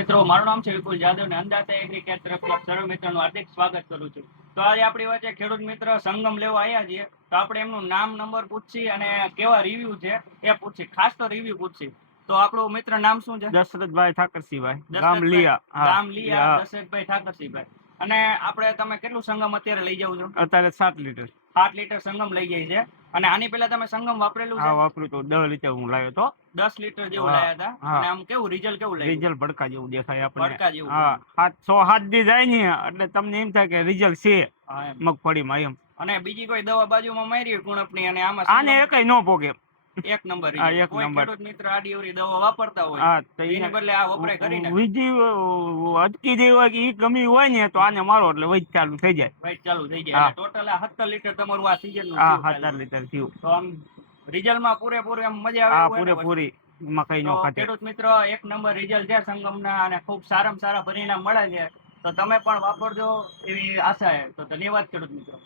મિત્રો, મારું નામ છે વિપુલ જાદવ ને અંદાતા એગ્રીકેટ તરફથી આપ સર્વ મિત્રોનું હાર્દિક સ્વાગત કરું છું. તો આજે આપણી વચ્ચે ખેડૂત મિત્ર સંગમ લેવા આવ્યા છીએ. તો આપણે એમનું નામ નંબર પૂછી અને કેવા રિવ્યુ છે એ પૂછી, ખાસ તો રિવ્યુ પૂછી. તો આપણું મિત્ર નામ શું છે? દશરથભાઈ ઠાકરસિંહભાઈ, ગામ દશરથભાઈ, લીયા. ગામ લીયા, દશરથભાઈ ઠાકરસિંહભાઈ. અને આપણે તમે કેટલું સંગમ અત્યારે લઈ જાવ છો? અત્યારે 7 લીટર. 7 લીટર સંગમ લઈ જાય છે. અને આની પહેલા તમે સંગમ વાપરેલું છે? હા, વાપર્યું તો 10 લીટર હું લાવ્યો તો. 10 લીટર જેવું લાયા હતા. અને આમ કેવું રિઝલ્ટ કેવું લાગ્યું? રિઝલ્ટ ભડકા જેવું દેખાય આપણને. ભડકા જેવું. હા, 7 દી જાય ને એટલે તમને એમ થાય કે રિઝલ્ટ છે મગફળીમાં એમ. અને બીજી કોઈ દવા બાજુમાં મારી કુણપની અને આમાં આને એકય નો પોગે. એક નંબર. એક કોઈ નંબર. ખેડૂત મિત્ર આડી અવળી દવા વાપરતા હોય હા, તો એને બદલે આ વપરાય કરીને બીજી અટકી જેવી હોય કે ઈ ગમી હોય ને તો આને મારો એટલે વૈજ ચાલુ થઈ જાય. વાઈટ ચાલુ થઈ જાય. ટોટલ આ 17 લીટર તમારું આ સીઝન નું હા, 17 લીટર થયું. તો આમ રિઝલ્ટમાં પૂરેપૂરી આમ મજા આવે. હા, પૂરેપૂરી મકાઈ નો ખાતે. ખેડૂત મિત્રો, એક નંબર રિઝલ્ટ છે સંગમના અને ખૂબ સારામાં સારા પરિણામ મળે છે. તો તમે પણ વાપરજો એવી આશા છે. તો ધન્યવાદ ખેડૂત મિત્રો.